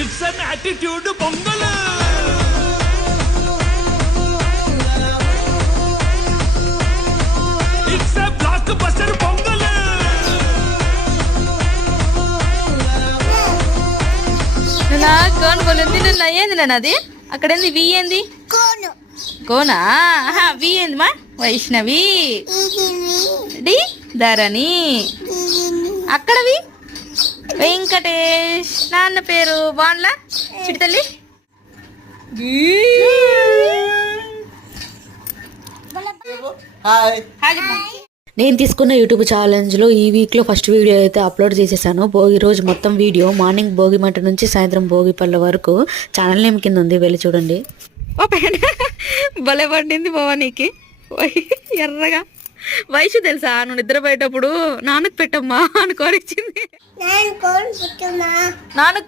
It's an attitude pongal. It's a block buster pongal. నా cone కొలింది నిన్న ఏంది నన్ను అది అక్కడ ఏంది వి ఏంది కోనా వి ఏంది మా వైష్ణవి డి ధరణి అక్కడవి వెంకటేష్ నాన్న పేరు బాన్లా చిడితల్లి నేను తీసుకున్న యూట్యూబ్ ఛాలెంజ్లో ఈ వీక్లో ఫస్ట్ వీడియో అయితే అప్లోడ్ చేసేసాను. భోగి రోజు మొత్తం వీడియో మార్నింగ్ భోగి మంట నుంచి సాయంత్రం భోగి పళ్ళ వరకు ఛానల్ నేమ్ కింద ఉంది, వెళ్ళి చూడండి. భలే పడింది భవానీకి ఎర్రగా. వయసు తెలుసా నువ్వు నిద్రపోయేటప్పుడు నాన్నకు పెట్టమ్మా అని కోరిచ్చింది. నాన్నకు